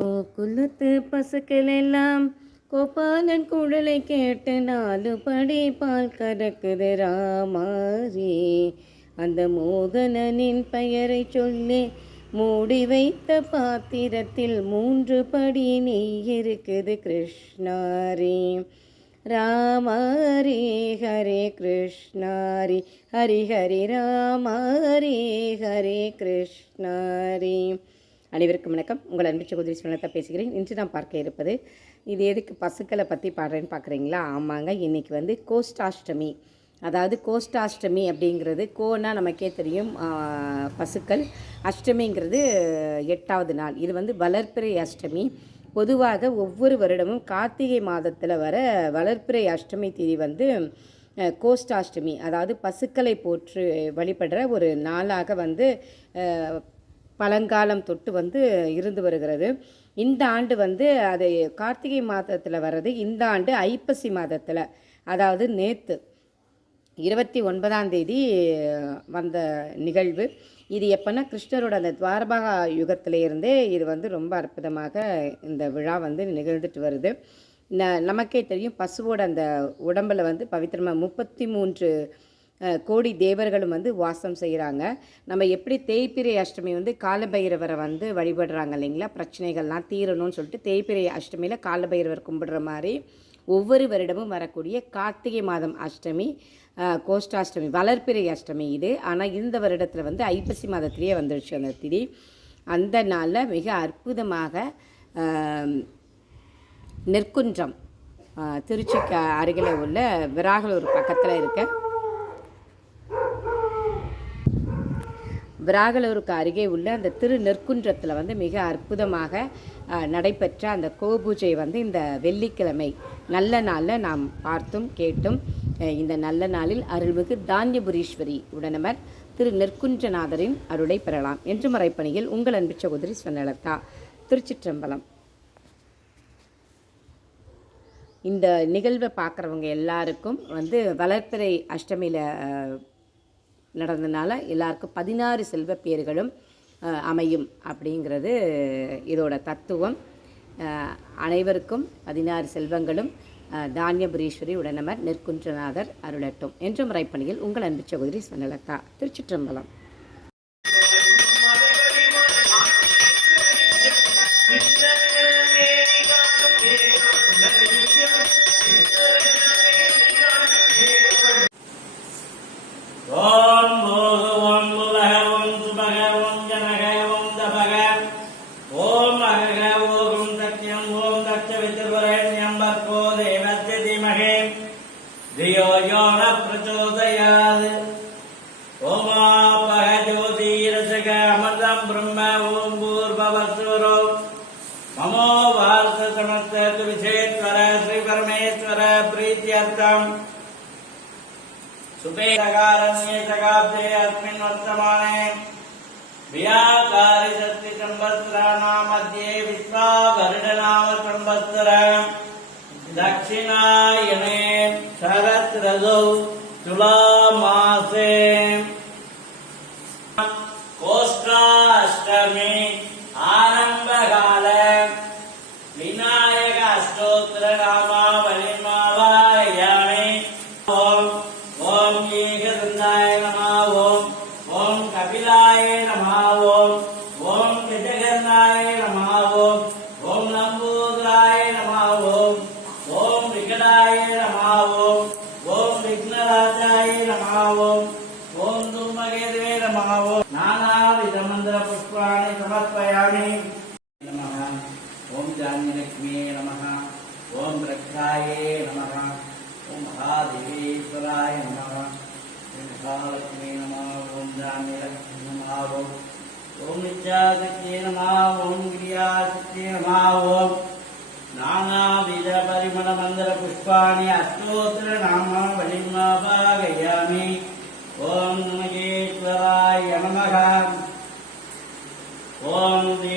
கோகுலத்து பசுக்கள் எல்லாம் கோபாலன் குழலை கேட்டு நாலு படி பால் கறக்குது ராமாரி. அந்த மோகனனின் பெயரை சொல்லி மூடி வைத்த பாத்திரத்தில் மூன்று படி நெய் இருக்குது கிருஷ்ணாரி. ராமாரி ஹரே கிருஷ்ணாரி. ஹரி ஹரி ராமாரி ஹரே கிருஷ்ணாரி. அனைவருக்கும் வணக்கம். உங்கள் அன்பு சகோதரி சுனத்தை பேசுகிறேன். இன்று நான் பார்க்க இருப்பது இது எதுக்கு பசுக்களை பற்றி பாடுறேன்னு பார்க்குறீங்களா ஆமாங்க. இன்றைக்கி வந்து கோஷ்டாஷ்டமி. அதாவது கோஷ்டாஷ்டமி அப்படிங்கிறது கோனா நமக்கே தெரியும். பசுக்கள். அஷ்டமிங்கிறது எட்டாவது நாள். இது வந்து வளர்ப்பிறை அஷ்டமி. பொதுவாக ஒவ்வொரு வருடமும் கார்த்திகை மாதத்தில் வர வளர்ப்பிறை அஷ்டமி தேதி வந்து கோஷ்டாஷ்டமி. அதாவது பசுக்களை போற்று வழிபடுற ஒரு நாளாக வந்து பழங்காலம் தொட்டு வந்து இருந்து வருகிறது. இந்த ஆண்டு வந்து அது கார்த்திகை மாதத்தில் வர்றது இந்த ஆண்டு ஐப்பசி மாதத்தில். அதாவது நேற்று இருபத்தி ஒன்பதாம் தேதி வந்த நிகழ்வு. இது எப்போன்னா கிருஷ்ணரோட அந்த துவாரபாக யுகத்திலேருந்தே இது வந்து ரொம்ப அற்புதமாக இந்த விழா வந்து நிகழ்ந்துட்டு வருது. ந நமக்கே தெரியும் பசுவோட அந்த உடம்பில் வந்து பவித்திரமாக முப்பத்தி மூன்று கோடி தேவர்களும் வந்து வாசம் செய்கிறாங்க நம்ம எப்படி தேய்பிரை அஷ்டமி வந்து காலபைரவரை வந்து வழிபடுறாங்க இல்லைங்களா? பிரச்சனைகள்லாம் தீரணும்னு சொல்லிட்டு தேய்பிரை அஷ்டமியில் காலபைரவர் கும்பிடுற மாதிரி ஒவ்வொரு வருடமும் வரக்கூடிய கார்த்திகை மாதம் அஷ்டமி கோஷ்டாஷ்டமி வளர்ப்பிறை அஷ்டமி இது. ஆனால் இந்த வருடத்தில் வந்து ஐப்பசி மாதத்திலேயே வந்துடுச்சு அந்த திதி. அந்த நாளில் மிக அற்புதமாக நெற்குன்றம் திருச்சிக்கு அருகில் உள்ள விராகலூர் பக்கத்தில் இருக்க விராகலூருக்கு அருகே உள்ள அந்த திரு நெற்குன்றத்தில் வந்து மிக அற்புதமாக நடைபெற்ற அந்த கோபூஜை வந்து இந்த வெள்ளிக்கிழமை நல்ல நாளில் நாம் பார்த்தும் கேட்டும். இந்த நல்ல நாளில் அருள்மிகு தான்யபுரீஸ்வரி உடனமர் திரு நெற்குன்றநாதரின் அருளை பெறலாம். என்று மறைப்பணியில் உங்கள் அன்பு சகோதரி ஸ்வர்ணலதா திருச்சிற்றம்பலம். இந்த நிகழ்வை பார்க்குறவங்க எல்லாருக்கும் வந்து வளர்ப்பிறை அஷ்டமியில் நடந்ததுனால எல்லாருக்கும் பதினாறு செல்வ பேர்களும் அமையும் அப்படிங்கிறது இதோட தத்துவம். அனைவருக்கும் பதினாறு செல்வங்களும் தானியபுரீஸ்வரி உடனமர் நெற்குன்றநாதர் அருளட்டும். என்ற முறைப்பணியில் உங்கள் அன்பு சகோதரி ஸ்வர்ணலதா திருச்சிற்றம்பலம். பிரம்ம ஓம் பூர்வவசுரோ மமோ வார்த்த சமஸ்த விசேஸ்வர ஸ்ரீ பரமேஸ்வர பிரீத்தியர்த்தம் सुपेदकारण्ये सगाब्दे अस्मिन् वर्तमाने व्याकारि षष्टि संवत्सराणां मध्ये विश्वाभरणनाम संवत्सर दक्षिणायने शरत् ऋतौ तुलामासे மகாலட்சுமியே நம ஓம் ரக்ஷாயே நம ஓம் மகாதேவேஸ்வராய நம ஓம் மகாலட்சுமி நம ஓம் தாமிய லட்சுமி நம ஓம் ஓம் நித்யாசக்தியே நம ஓம் கிரியாசக்தியே நம ஓம் நானாவித பரிமள மந்திர புஷ்பாணி அஷ்டோத்திர நாம வலிமாபாகயாமி ஓம் நமகேஸ்வராய நம ஓம் தே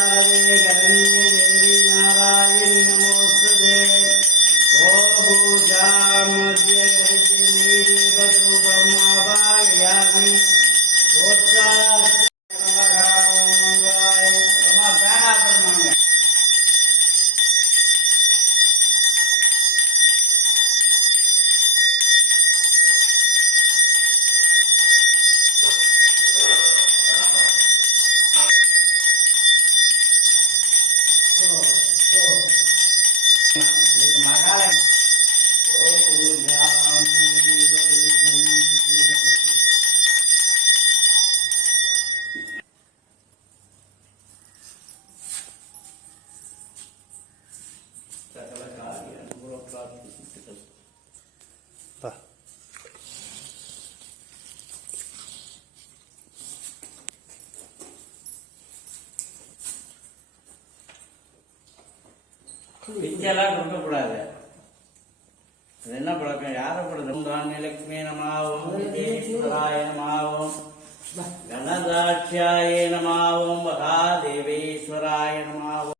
Hallelujah. பிஞ்செல்லாம் கொடுக்கக்கூடாது. அது என்ன பழக்கம்? யாரை கணதாட்சியாய நமாவும் மகாதேவேஸ்வராய நமாவும்.